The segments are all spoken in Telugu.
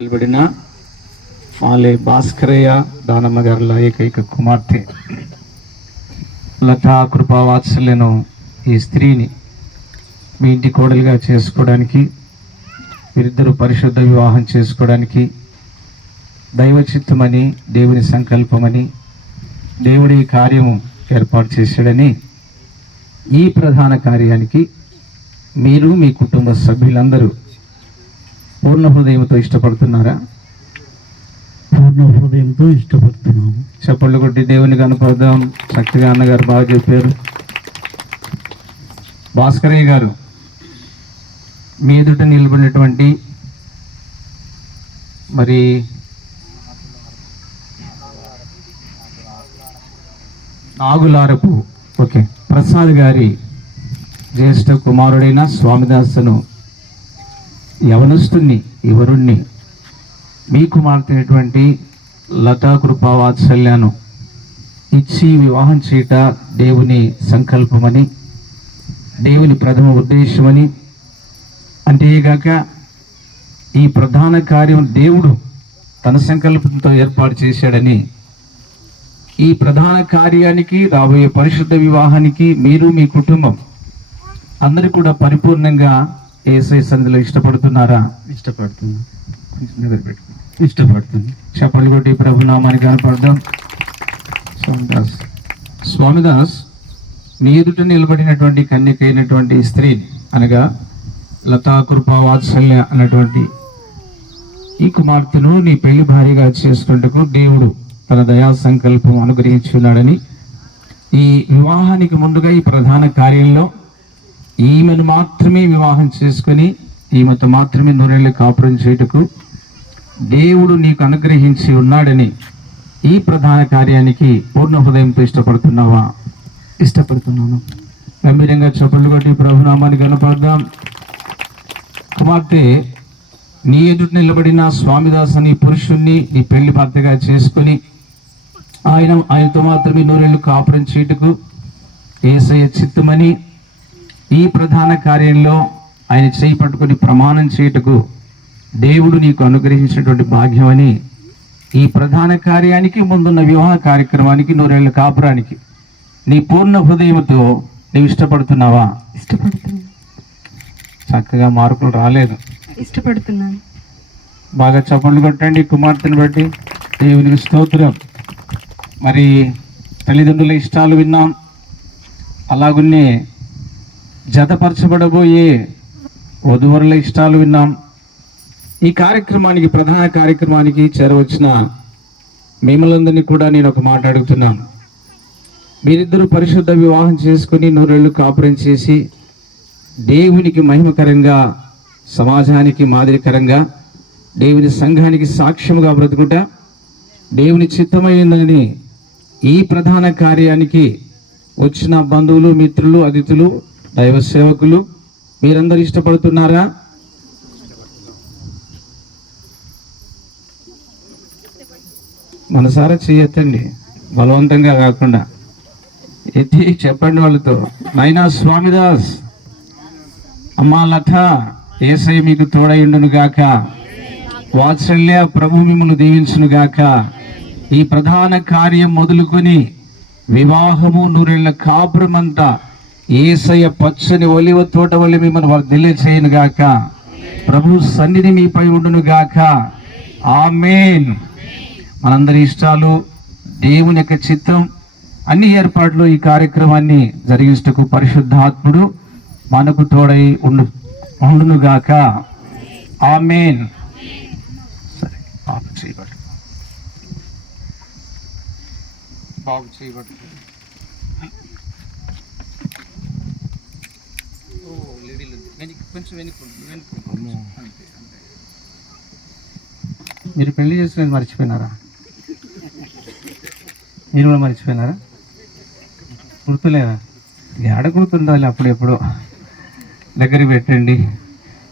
నిలబడిన మాలే భాస్కరయ్య దానమ్మ గారుల ఏకైక కుమార్తె లతా కృపావాత్సల్యను ఈ స్త్రీని మీ ఇంటి కోడలుగా చేసుకోవడానికి, వీరిద్దరూ పరిశుద్ధ వివాహం చేసుకోవడానికి దైవ చిత్తమని, దేవుని సంకల్పమని, దేవుడి కార్యము ఏర్పాటు చేశాడని ఈ ప్రధాన కార్యానికి మీరు మీ కుటుంబ సభ్యులందరూ పూర్ణ హృదయంతో ఇష్టపడుతున్నారా? పూర్ణ హృదయంతో ఇష్టపడుతున్నాము. చప్పళ్ళు కొట్టి దేవుని కనపడదాం. చక్కగా అన్నగారు బాగా చెప్పారు. భాస్కరయ్య గారు, మీ ఎదుట నిలబడినటువంటి మరి నాగులారపు ప్రసాద్ గారి జ్యేష్ఠ కుమారుడైన స్వామిదాసును యవనస్తుని ఇవరుణ్ణి మీ కుమార్తె అయినటువంటి లతా కృపావాత్సల్యాను ఇచ్చి వివాహం చేయట దేవుని సంకల్పమని, దేవుని ప్రథమ ఉద్దేశమని, అంతేగాక ఈ ప్రధాన కార్యం దేవుడు తన సంకల్పంతో ఏర్పాటు చేశాడని, ఈ ప్రధాన కార్యానికి, రాబోయే పరిశుద్ధ వివాహానికి మీరు మీ కుటుంబం అందరూ కూడా పరిపూర్ణంగా యేసయ్య సన్నిధిలో ఇష్టపడుతున్నారా? ఇష్టపడుతున్నాం. చప్పట్లు కొట్టి ప్రభునామానికి కనపడదాం. స్వామిదాస్ మీ ఎదుట నిలబడినటువంటి కన్యకైనటువంటి స్త్రీని, అనగా లతా కృపావాత్సల్య అన్నటువంటి ఈ కుమార్తెను నీ పెళ్లి భార్యగా చేసుకుంటకు దేవుడు తన దయా సంకల్పం అనుగ్రహించున్నాడని, ఈ వివాహానికి ముందుగా ఈ ప్రధాన కార్యంలో ఈమెను మాత్రమే వివాహం చేసుకుని ఈమెతో మాత్రమే నూరేళ్ళు కాపురం చేయుటకు దేవుడు నీకు అనుగ్రహించి ఉన్నాడని ఈ ప్రధాన కార్యానికి పూర్ణ హృదయంతో ఇష్టపడుతున్నావా? ఇష్టపడుతున్నాను. గంభీరంగా చప్పట్లు కొట్టి ప్రభునామాన్ని కనపడదాం. కుమార్తె, నీ ఎదుట నిలబడిన స్వామిదాస్ అని పురుషుణ్ణి నీ పెళ్లి భర్తగా చేసుకుని ఆయనతో మాత్రమే నూరేళ్ళు కాపురం చేయుటకు యేసయ్య చిత్తమని, ఈ ప్రధాన కార్యంలో ఆయన చేయి పట్టుకుని ప్రమాణం చేయుటకు దేవుడు నీకు అనుగ్రహించినటువంటి భాగ్యం అని, ఈ ప్రధాన కార్యానికి ముందున్న వివాహ కార్యక్రమానికి నూరేళ్ల కాపురానికి నీ పూర్ణ హృదయంతో నీవు ఇష్టపడుతున్నావా? ఇష్టపడుతున్నాను. చక్కగా మార్కులు రాలేదు. ఇష్టపడుతున్నాను. బాగా చప్పట్లు కొట్టండి కుమార్తెను బట్టి. దేవునికి స్తోత్రం. మరి తల్లిదండ్రుల ఇష్టాలు విన్నాం, అలాగున్నే జతపరచబడబోయే వధువరుల ఇష్టాలు విన్నాం. ఈ కార్యక్రమానికి, ప్రధాన కార్యక్రమానికి చేరవచ్చిన మిమ్మల్ందరినీ కూడా నేను ఒక మాట అడుగుతున్నాను. మీరిద్దరూ పరిశుద్ధ వివాహం చేసుకుని నూరేళ్లు కాపురం చేసి దేవునికి మహిమకరంగా, సమాజానికి మాదిరికరంగా, దేవుని సంఘానికి సాక్ష్యముగా బ్రతుకుట దేవుని చిత్తమైందని ఈ ప్రధాన కార్యానికి వచ్చిన బంధువులు, మిత్రులు, అతిథులు, దైవ సేవకులు మీరందరూ ఇష్టపడుతున్నారా? మనసారా చేయొద్దండి, బలవంతంగా కాకుండా ఎత్తి చెప్పండి వాళ్ళతో. నైనా స్వామిదాస్, అమ్మా లత, యేసయ్య మీకు తోడైండును గాక. వాత్సల్య ప్రభు మిమ్మల్ని దీవించును గాక. ఈ ప్రధాన కార్యం మొదలుకొని వివాహము, నూరేళ్ల కాపురమంతా యేసయ్య పచ్చని ఒలివ తోట వల్ల మిమ్మల్ని వర్ధిల్ల చేయను గాక. ప్రభు సన్నిధి మీపై ఉండును గాక. ఆమేన్. మనందరి ఇష్టాలు, దేవుని యొక్క చిత్తం, అన్ని ఏర్పాట్లు ఈ కార్యక్రమాన్ని జరిగించటకు పరిశుద్ధాత్ముడు మనకు తోడై ఉండును గాక. ఆమేన్. సరే, బాబు చేయబట్టు, బాబు చేయబట్టు. మీరు పెళ్లి చేసుకునేది మర్చిపోయినారా? మీరు కూడా మర్చిపోయినారా? గుర్తులేదా? ఏడ గుర్తుండాలి? అప్పుడెప్పుడు దగ్గరికి పెట్టండి.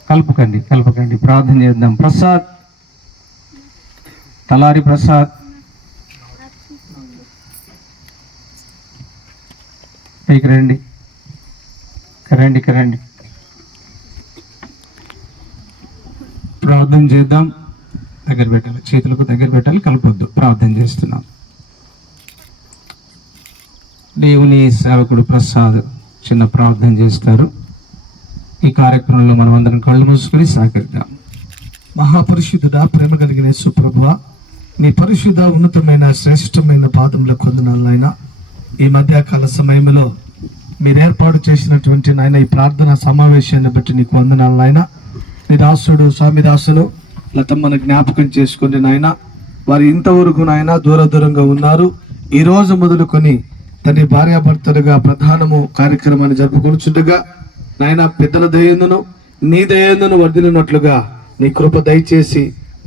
కలుపకండి. ప్రార్థన చేద్దాం. ప్రసాద్, తలారి ప్రసాద్, పైకి రండి. ప్రార్థన చేద్దాం. దగ్గర పెట్టాలి, చేతులకు దగ్గర పెట్టాలి, కలపొద్దు. ప్రార్థన చేస్తున్నాం. దేవుని సేవకుడు ప్రసాద్ చిన్న ప్రార్థన చేస్తారు. ఈ కార్యక్రమంలో మనం అందరం కళ్ళు మూసుకొని సహకరిద్దాం. మహాపరిశుద్ధుడా, ప్రేమ కలిగిన యేసు ప్రభువా, నీ పరిశుద్ధ ఉన్నతమైన శ్రేష్టమైన పాదములకు వందనాలు నాయన. ఈ మధ్యకాల సమయంలో మీరు ఏర్పాటు చేసినటువంటి నాయన ఈ ప్రార్థన సమావేశాన్ని బట్టి నీకు వందనాలు నాయన. నీ దాసుడు స్వామిదాసులు లతమ్మను జ్ఞాపకం చేసుకుని నాయన, వారు ఇంతవరకు నాయన దూరంగా ఉన్నారు. ఈ రోజు మొదలుకొని తన భార్యాభర్తలుగా ప్రధానము కార్యక్రమాన్ని జరుపుకొనుచుండగా నాయన, పెద్దల దయందును నీ దయందును వర్ధిల్లినట్లుగా నీ కృప దయచేసి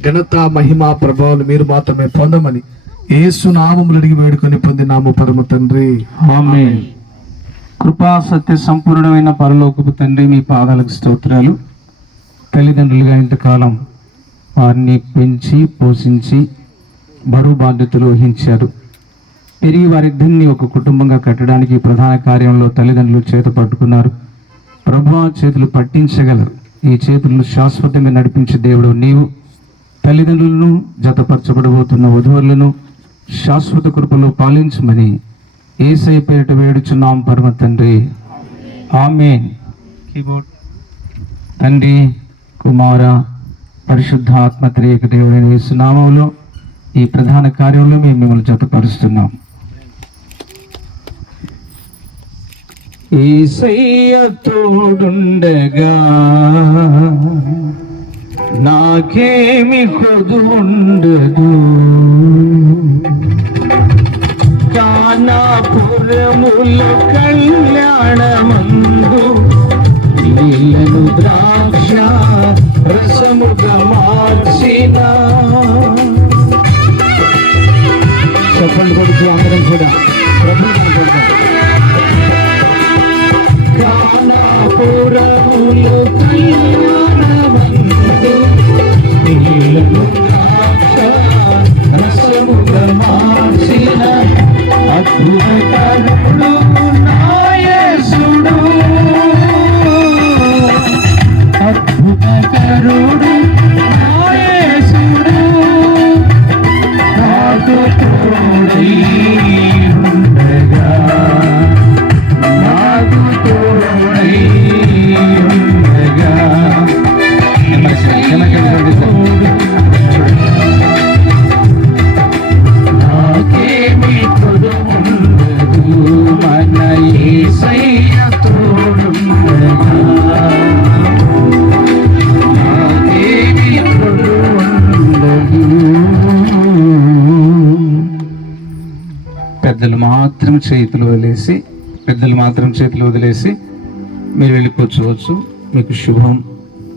ఘనత మహిమ ప్రభావాలు మీరు మాత్రమే పొందమని యేసు నామములు అడిగి వేడుకొని పొందినాము పరమ తండ్రి, ఆమేన్. కృపా సత్య సంపూర్ణమైన పరలోకపు తండ్రి, మీ పాదాలకు స్తోత్రాలు. తల్లిదండ్రులుగా ఇంతకాలం వారిని పెంచి పోషించి బరువు బాధ్యతలు వహించారు. పెరిగి వారిద్దరిని ఒక కుటుంబంగా కట్టడానికి ప్రధాన కార్యంలో తల్లిదండ్రులు చేత పట్టుకున్నారు. ప్రభువా, చేతులు పట్టించగలరు. ఈ చేతులను శాశ్వతంగా నడిపించే దేవుడు నీవు. తల్లిదండ్రులను, జతపరచబడబోతున్న వధువులను శాశ్వత కృపలో పాలించమని యేసయ్య పేరిట వేడుచున్నాం పరమ తండ్రి, ఆమేన్. కీబోర్డ్. తండ్రి, కుమార, పరిశుద్ధ ఆత్మ త్రియక దేవుడైన యేసు నామములో ఈ ప్రధాన కార్యంలో మేము మిమ్మల్ని జతపరుస్తున్నాం. యేసయ్య తోడుండగా నాకేమి కొదు ఉండదు. కానాపురముల కళ్యాణమందు నీళ్లను ద్రాక్ష రసముగా మార్చిన. చెప్పండి కొడుకు, అందరం కూడా ప్రభువు కనపడతాం. కానాపురముల కళ్యాణమందు నీళ్లను ద్రాక్ష రసముగా మార్చిన అద్భుతకరుడు నా యేసుడు, అద్భుతకరుడు నా యేసుడు, నాకు తోడై ఉండగా, నాకు తోడై ఉండగా. నాకేమి కొదు ఉండదు, మన యేసయ్య తోడుండగా. నాకేమి కొదు ఉండదు. పెద్దలు మాత్రం చేతులు వదిలేసి మీరు వెళ్ళిపోవచ్చు. మీకు శుభం,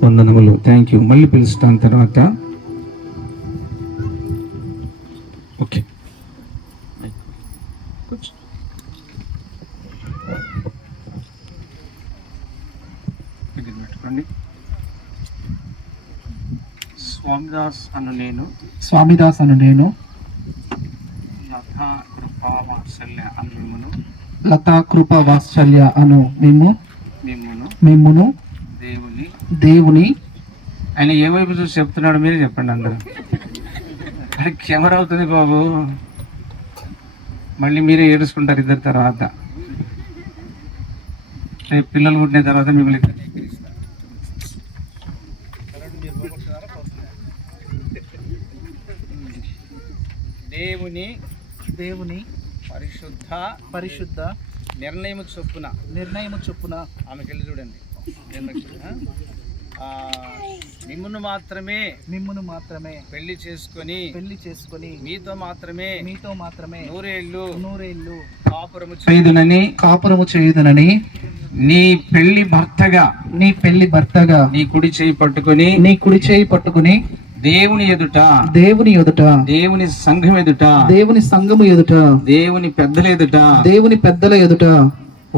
వందనములు. Thank you. మళ్ళీ పిలుస్తాను తర్వాత. ఓకే. పెట్టుకోండి. స్వామిదాస్ అను నేను లతా కృపా వాత్సల్య అను మిమ్మును దేవుని. ఆయన ఏ వైపు చూసి చెప్తున్నాడు మీరే చెప్పండి అందరూ. అది కెమెరా అవుతుంది బాబు, మళ్ళీ మీరే ఏడుచుకుంటారు ఇద్దరు. తర్వాత పిల్లలు పుట్టిన తర్వాత మిమ్మల్ని దేవుని పరిశుద్ధ నిర్ణయము చొప్పున ఆమెకెళ్ళి చూడండి. మిమ్మును మాత్రమే పెళ్లి చేసుకొని మీతో మాత్రమే నూరేళ్ళు కాపురము చేయుదునని నీ పెళ్లి భర్తగా నీ కుడి చేయి పట్టుకొని దేవుని ఎదుట దేవుని సంఘము ఎదుట దేవుని పెద్దల ఎదుట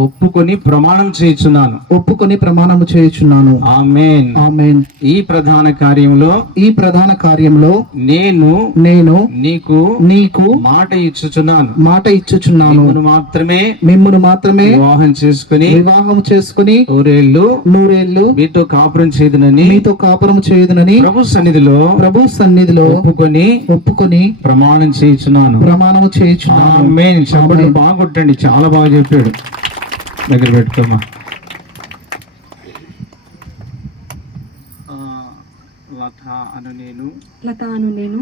ఒప్పుకొని ప్రమాణం చేయుచున్నాను. ఒప్పుకొని ప్రమాణము చేయుచున్నాను. ఆమేన్. ఆమేన్. ఈ ప్రధాన కార్యంలో ఈ ప్రధాన కార్యంలో నేను నేను నీకు నీకు మాట ఇచ్చుచున్నాను. మాట ఇచ్చుచున్నాను. మిమ్మును మాత్రమే వివాహం చేసుకుని నూరేళ్లు మీతో కాపురం చేయుదునని ప్రభు సన్నిధిలో ఒప్పుకొని ప్రమాణం చేయుచున్నాను. ఆమేన్. చెప్పండి, బాగా కొట్టండి, చాలా బాగా చెప్పాడు. దగ్గర పెట్టుకోమా. లత అను నేను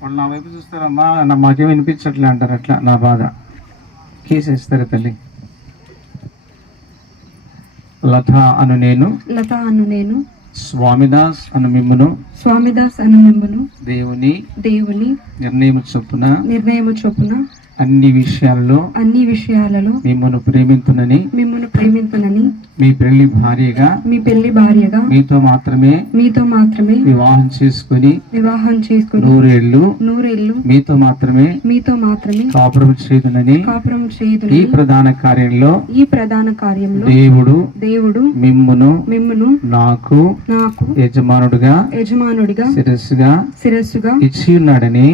వాళ్ళు నా వైపు చూస్తారమ్మా, మాకేం వినిపించట్లే అంటారు. అట్లా నా బాధ కేసేస్తారు తల్లి. లత అను నేను స్వామిదాస్ అను మిమ్మును దేవుని నిర్ణయము చొప్పున అన్ని విషయాలలో మిమ్మల్ని ప్రేమింతునని మీ పెళ్లి భార్యగా మీతో మాత్రమే వివాహం చేసుకుని నూరేళ్లు మీతో మాత్రమే కాపురం చేయుదునని ఈ ప్రధాన కార్యంలో దేవుడు మిమ్మును నాకు యజమానుడిగా శిరస్సుగా ఇచ్చి ఉన్నాడని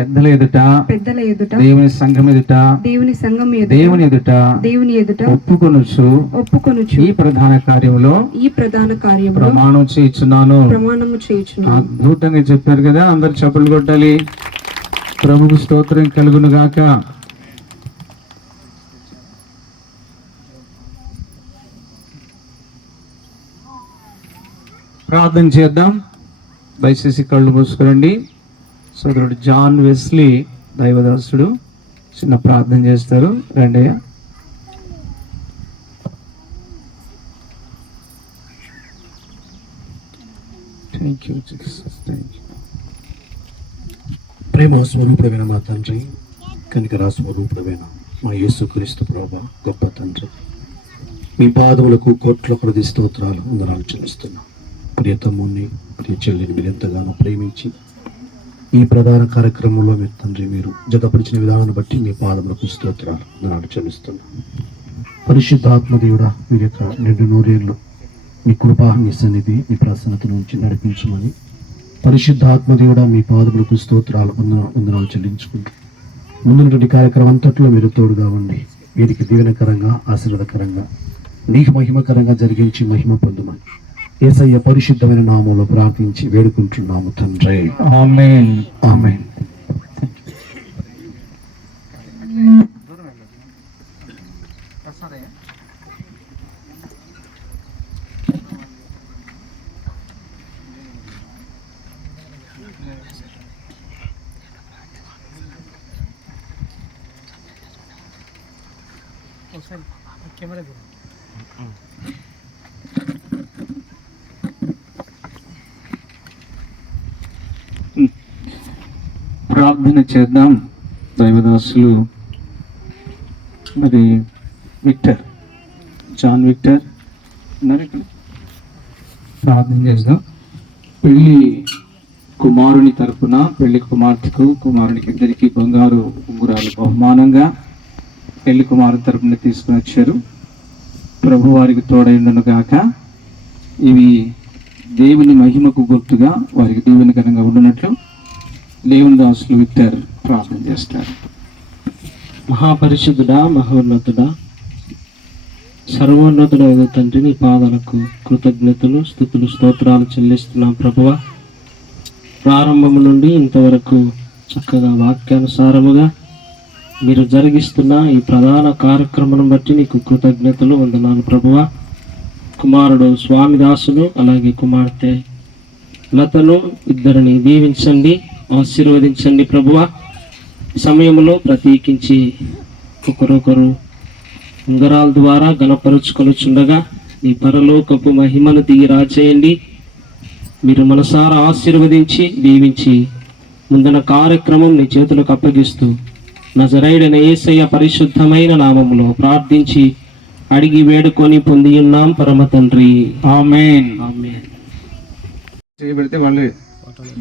పెద్దల ఎదుట దేవుని సంఘం ఎదుట దేవుని ఎదుట ఒప్పుకొనుచు ఈ ప్రధాన కార్యంలో ప్రమాణం చేయుచున్నాను. అద్భుతంగా చెప్పారు కదా. అందరు చప్పట్లు కొట్టాలి. ప్రభువు స్తోత్రం కలుగును గాక. ప్రార్థన చేద్దాం. దయచేసి కళ్ళు మూసుకురండి. సోదరుడు జాన్ వెస్లీ దైవదాసుడు చిన్న ప్రార్థన చేస్తారు. రండయ్య. ప్రేమ స్వరూపుడమైన మా తండ్రి, కనికరా స్వరూపుడమైన మా యేసుక్రీస్తు ప్రభువా, గొప్ప తండ్రి, మీ పాదములకు కోట్ల కొలది స్తోత్రాలు వందనాలు చెల్లిస్తున్నాం. ప్రియ తమ్ముని, ప్రియ చెల్లిని మీరు ఎంతగానో ప్రేమించి ఈ ప్రధాన కార్యక్రమంలో మీరు తండ్రి మీరు జతపరిచిన విధానాన్ని బట్టి మీ పాదములకు స్తోత్రాలు వందనాలు చెల్లిస్తున్నాం. పరిశుద్ధ ఆత్మదేవుడా, మీరు యొక్క 2 నూరేళ్ళు మీ కృప, మీ సన్నిధి, మీ ప్రసన్నత నుంచి నడిపించమని పరిశుద్ధ ఆత్మదేవుడా మీ పాదములకు స్తోత్రాలు వందనాలు చెల్లించుకుంటూ ముందున్నటువంటి కార్యక్రమం అంతట్లో మీరు తోడుగా ఉండి వీరికి దీవెనకరంగా, ఆశీర్వాదకరంగా, నీకు మహిమకరంగా జరిగించి మహిమ పొందుమని యేసయ్య పరిశుద్ధమైన నామములో ప్రార్థించి వేడుకుంటున్నాము తండ్రి. ఆమేన్. ఆమేన్. ప్రార్థన చేద్దాం. దైవదాసులు మరి జాన్ విక్టర్ ఉన్నారు ఇక్కడ. ప్రార్థన చేద్దాం. పెళ్లి కుమారుని తరపున పెళ్లి కుమార్తెకు కుమారునికి ఇద్దరికి బంగారు ఉంగురాలు బహుమానంగా పెళ్లి కుమారుని తరపున తీసుకుని వచ్చారు. ప్రభు వారికి తోడైండును గాక. ఇవి దేవుని మహిమకు గుర్తుగా వారికి దీవెనకరంగా ఉండినట్లు దేవుని దాసులు విక్టర్ ప్రార్థన చేస్తారు. మహాపరిశుద్ధుడా, మహోన్నతుడా, సర్వోన్నతుడైన తండ్రి, నీ పాదాలకు కృతజ్ఞతలు, స్తుతులు, స్తోత్రాలు చెల్లిస్తున్నాం ప్రభువా. ప్రారంభం నుండి ఇంతవరకు చక్కగా వాక్యానుసారముగా మీరు జరిగిస్తున్న ఈ ప్రధాన కార్యక్రమం బట్టి నీకు కృతజ్ఞతలు, వందనాలు ప్రభువా. కుమారుడు స్వామిదాసును అలాగే కుమార్తె లతను ఇద్దరిని దీవించండి, ఆశీర్వదించండి ప్రభువా. సమయంలో ప్రత్యేకించి ఒకరొకరు ఉంగరాల ద్వారా గణపరుచుకొనుచుండగా నీ పరలోకపు మహిమను దిగి రాచేయండి. మీరు మనసారా ఆశీర్వదించి దీవించి ముందున కార్యక్రమం నీ చేతులకు అప్పగిస్తూ నజరేయుడైన యేసయ్య పరిశుద్ధమైన నామములో ప్రార్థించి అడిగి వేడుకొని పొంది ఉన్నాం పరమ తండ్రి. ఆమేన్. ఆమేన్. చేయబడితే వాళ్ళు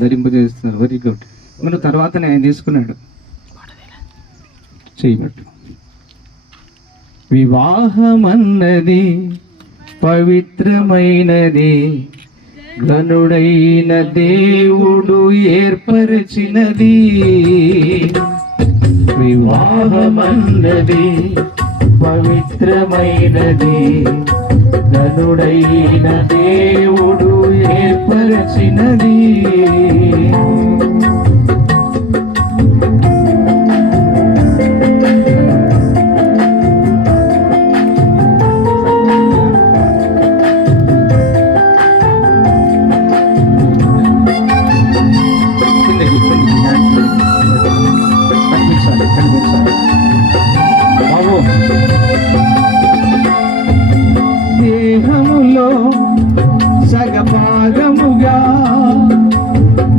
ధరింపజేస్తున్నారు. Very good. మన తర్వాత ఆయన తీసుకున్నాడు చేయబట్టు. వివాహమన్నది పవిత్రమైనది, ఘనుడైన దేవుడు ఏర్పరచినది. వివాహమన్నది పవిత్రమైనది, ఘనుడైన దేవుడు ఏర్పరచినది. దేహములో సగభాగముగా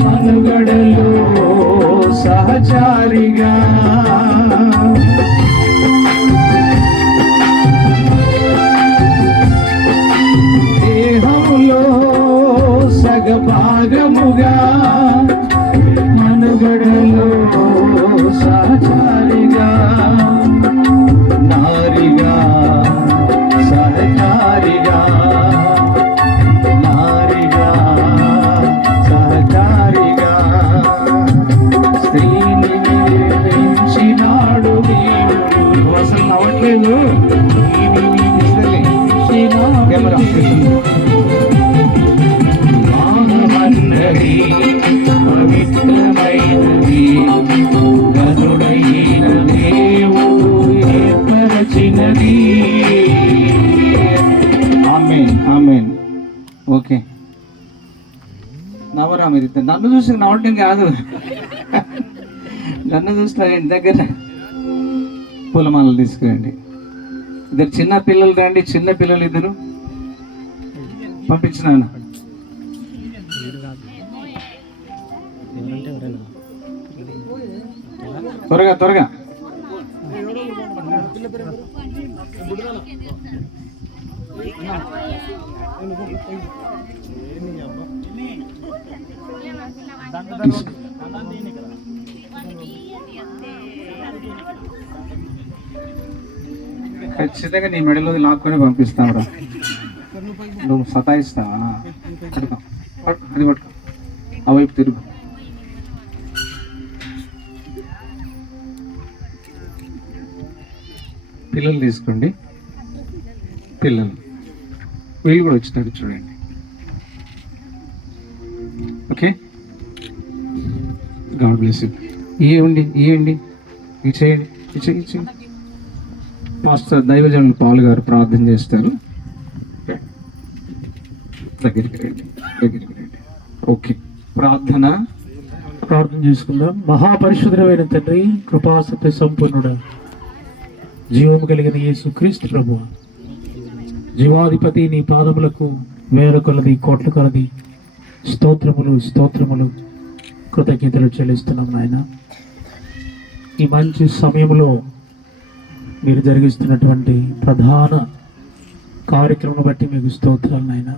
మనుగడలో సహచారిగా, దేహములో సగభాగముగా మనుగడలో సహచారిగా, నారిగా సహకారిగా, నారిగా సహకారిగా, స్త్రీని నిర్మించినాడు దేవుడు. అసలు నవ్వట్లేదు. వాహమన్నది పవిత్రమైనది, ఘనుడైన దేవుడు ఏర్పరచినది. ఆమేన్, ఆమేన్. ఓకే, నవ్వరా మీరు? నన్ను చూసి నవ్వటం కాదు, నన్ను చూస్తారండి. దగ్గర పూలమాలలు తీసుకురండి. ఇద్దరు చిన్న పిల్లలు రండి, చిన్న పిల్లలు ఇద్దరు పంపించినాను. త్వరగా త్వరగా. ఖచ్చితంగా నీ మెడలో లాక్కొని పంపిస్తావురా. నువ్వు సతాయిస్తావా? పట్టుకో, అది పట్టుకో, ఆ వైపు తిరుగు. పిల్లలు తీసుకోండి, పిల్లలు వీళ్ళు కూడా వచ్చినారు చూడండి. Okay, God bless you. ఇవ్వండి, ఇవ్వండి, ఇచ్చేయండి, ఇచ్చేయండి. పాస్టర్ దైవజనులు పాల్ గారు ప్రార్థన చేస్తారు. దగ్గరికి రండి, దగ్గరికి రండి. ఓకే, ప్రార్థన చేసుకుందాం. మహాపరిశుద్ధమైన తండ్రి, కృపాసత్య సంపూర్ణుడా, జీవము కలిగిన యేసు క్రీస్తు ప్రభువ, జీవాధిపతి, నీ పాదములకు వేల కొలది కోట్ల కొలది స్తోత్రములు స్తోత్రములు కృతజ్ఞతలు చెల్లిస్తున్నాం నాయన. ఈ మంచి సమయంలో మీరు జరిగిస్తున్నటువంటి ప్రధాన కార్యక్రమం బట్టి మీకు స్తోత్రాలు నాయన.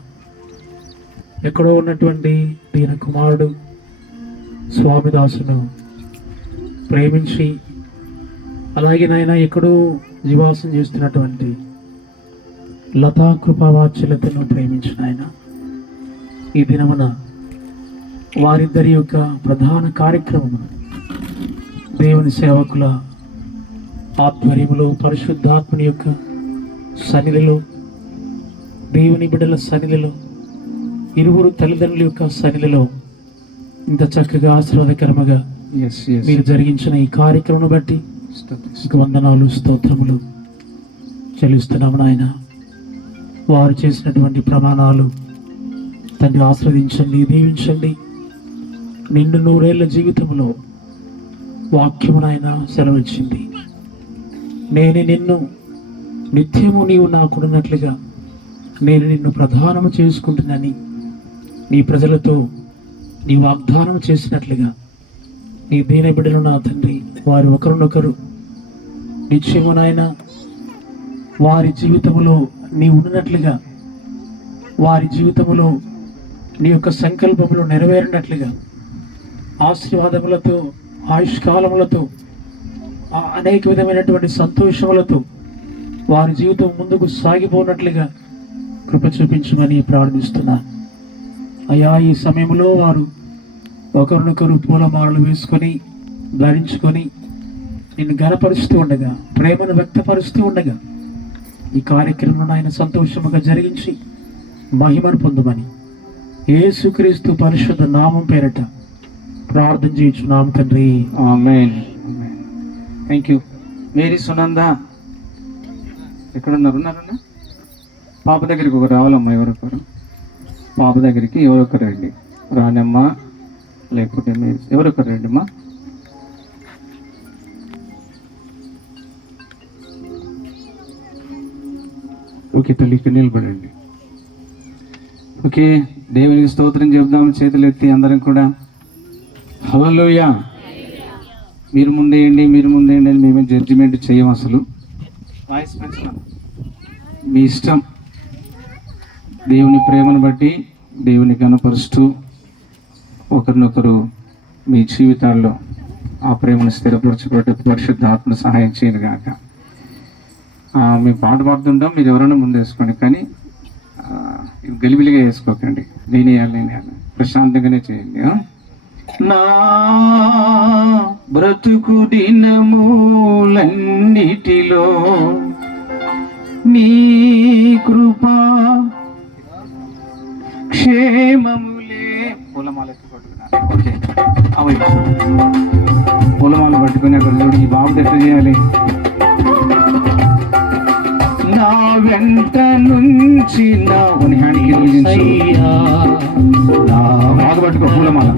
ఎక్కడో ఉన్నటువంటి దీన కుమారుడు స్వామిదాసును ప్రేమించి, అలాగే నాయన ఎక్కడో జీవాసం చేస్తున్నటువంటి లతా కృపావాత్సల్యతను ప్రేమించిన ఆయన, ఈ దినమున వారిద్దరి యొక్క ప్రధాన కార్యక్రమం దేవుని సేవకుల ఆధ్వర్యములో, పరిశుద్ధాత్మని యొక్క సన్నిధిలో, దేవుని బిడ్డల సన్నిధిలో, ఇరువురు తల్లిదండ్రుల యొక్క సన్నిధిలో ఇంత చక్కగా ఆశీర్వాదకరముగా మీరు జరిగించిన ఈ కార్యక్రమం బట్టి మీకు వందనాలు స్తోత్రములు చెల్లిస్తున్నాము నాయన. వారు చేసినటువంటి ప్రమాణాలు తండ్రి ఆస్వాదించండి, దీవించండి. నిండు 100 ఏళ్ల జీవితంలో వాక్యము నాయన సెలవిచ్చింది, నేను నిన్ను నిత్యము నీవు నాకున్నట్లుగా నేను నిన్ను ప్రధానము చేసుకుంటున్నాని నీ ప్రజలతో నీ వాగ్దానం చేసినట్లుగా నీ దీన బిడ్డలు నా తండ్రి వారు ఒకరినొకరు నిత్యము నాయన వారి జీవితంలో నీ ఉన్నట్లుగా, వారి జీవితంలో నీ యొక్క సంకల్పములు నెరవేరినట్లుగా, ఆశీర్వాదములతో, ఆయుష్కాలములతో, అనేక విధమైనటువంటి సంతోషములతో వారి జీవితం ముందుకు సాగిపోనట్లుగా కృప చూపించమని ప్రార్థిస్తున్నాను. అయ్యా, ఈ సమయంలో వారు ఒకరినొకరు పూలమాలలు వేసుకొని ధరించుకొని నిన్ను గనపరుస్తూ ఉండగా, ప్రేమను వ్యక్తపరుస్తూ ఉండగా ఈ కార్యక్రమం ఆయన సంతోషముగా జరిగించి మహిమను పొందమని యేసుక్రీస్తు పరిశుద్ధ నామం పేరట ప్రార్థన చేయుచున్నాము తండ్రి. ఆమేన్. Thank you. మేరీ సునంద ఎక్కడున్నారు? ఉన్నారన్నా? పాప దగ్గరికి ఒకరు రావాలమ్మా. ఎవరొకరు పాప దగ్గరికి ఎవరొకరు రండి. రానమ్మా, లేకపోతే మీరు ఎవరొకరు రండి అమ్మా. ఓకే తల్లి, ఇక్కడ నిలబడండి. ఓకే, దేవునికి స్తోత్రం చెప్దాం. చేతులు ఎత్తి అందరం కూడా హల్లెలూయా. మీరు ముందేయండి, మీరు ముందేయండి అని మేమే జడ్జిమెంట్ చేయం. అసలు వాయిస్ పెంచడం మీ ఇష్టం. దేవుని ప్రేమను బట్టి దేవుని కనపరుస్తూ ఒకరినొకరు మీ జీవితాల్లో ఆ ప్రేమను స్థిరపరచుకోవటం పరిశుద్ధాత్మ సహాయం చేయను గాక. మేము పాట పాడుతుంటాం, మీరు ఎవరైనా ముందు వేసుకోండి, కానీ గలిబిలిగా వేసుకోకండి. నేనేయాలి ప్రశాంతంగానే చేయండి. నా బ్రతుకు దినములన్నిటిలో నీ కృపా క్షేమములే. పూలమాల ఓకే, అవి పూలమాల పట్టుకుని అక్కడ చూడు. ఈ బాబు ఎట్లా చేయాలి? నా వెంట నుంచి నా బాగా పట్టుకో పూలమాల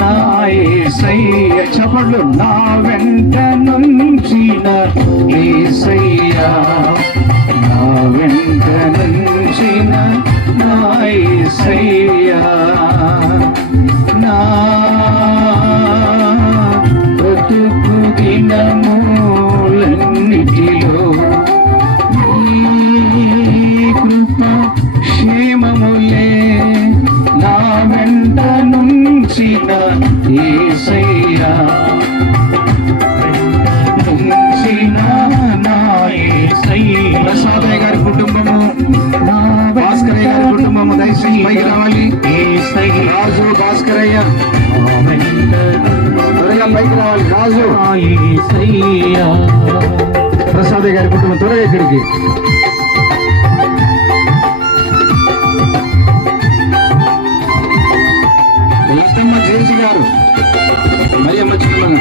నా యేసయ్య. చప్పట్లు. నా వెంట నుంచి నా యేసయ్య, నా వెంట నుంచి నా యేసయ్య, నా బ్రతుకు దినములన్నిటిలో కృప క్షేమములే. నా వెంట నుంచి నా యేసయ్య, నుంచి నా యేసయ్య. ప్రసాదయ్య గారి కుటుంబము, భాస్కరయ్య గారి కుటుంబము దయచేసి పైకి రావాలి. రాజు, భాస్కరయ్య త్వరగా పైకి రావాలి. రాజు, ప్రసాదయ్య గారి కుటుంబం త్వరగా ఇక్కడికి. లతమ్మ జేసి గారు, మరి అమ్మ చిన్నమ్మ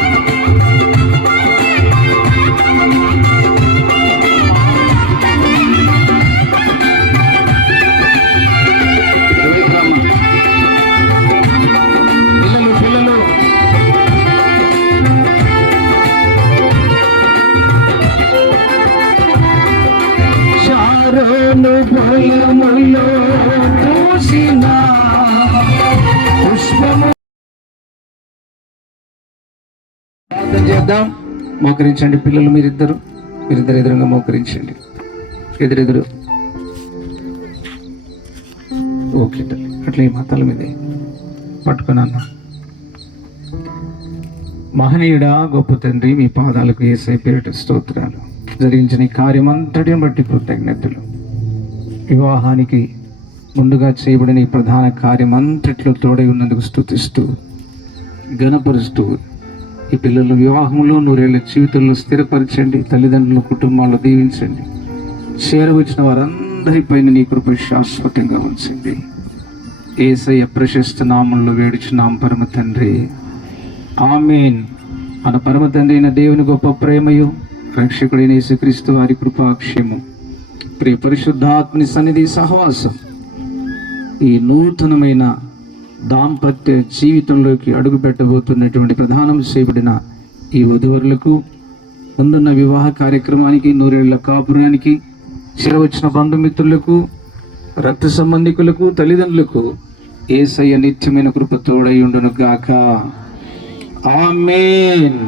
పిల్లలు శారోను పొలములో పూసిన పుష్పము. ప్రార్థన చేద్దాం. మోకరించండి పిల్లలు. మీరిద్దరు ఎదురుగా మోకరించండి. ఎదురెదురు. ఓకే తల్లి, అట్లా ఈ మతాల మీదే పట్టుకున్నాను. మహనీయుడా, గొప్ప తండ్రి, మీ పాదాలకు యేసయ్య పేరిట స్తోత్రాలు. జరిగించిన ఈ కార్యమంతటిని బట్టి కృతజ్ఞతలు. వివాహానికి ముందుగా చేయబడిన ఈ ప్రధాన కార్యమంతట్లో తోడై ఉన్నందుకు స్తుతిస్తూ ఘనపరుస్తూ ఈ పిల్లలు వివాహంలో 100 ఏళ్ల జీవితంలో స్థిరపరచండి. తల్లిదండ్రుల కుటుంబాల్లో దీవించండి. చేరవచ్చిన వారందరిపైన నీ కృప శాశ్వతంగా ఉంచండి. యేసయ్య ప్రశస్త నామంలో వేడుచున్నాం పరమ తండ్రి, ఆమేన్. మన పరమ తండ్రి అయిన దేవుని గొప్ప ప్రేమయు రక్షకుడైన యేసుక్రీస్తు వారి కృపాక్షేమం, ప్రియ పరిశుద్ధాత్మని సన్నిధి సహవాసం ఈ నూతనమైన దాంపత్య జీవితంలోకి అడుగు పెట్టబోతున్నటువంటి ప్రధానం చేయబడిన ఈ వధువరులకు, ముందున్న వివాహ కార్యక్రమానికి, 100 ఏళ్ల కాపురానికి చేరవచ్చిన బంధుమిత్రులకు, రక్త సంబంధికులకు, తల్లిదండ్రులకు యేసయ్య నిత్యమైన కృప తోడై ఉండును గాక. ఆమేన్.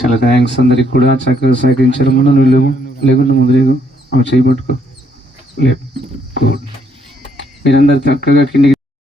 చాలా థ్యాంక్స్ అందరికి కూడా. చక్కగా సహకరించారు. ముందు నువ్వు లేకుండా ముందు లేవు. ఆమె చేయబట్టుకో. లేదు, గుడ్. మీరందరూ చక్కగా కిందికి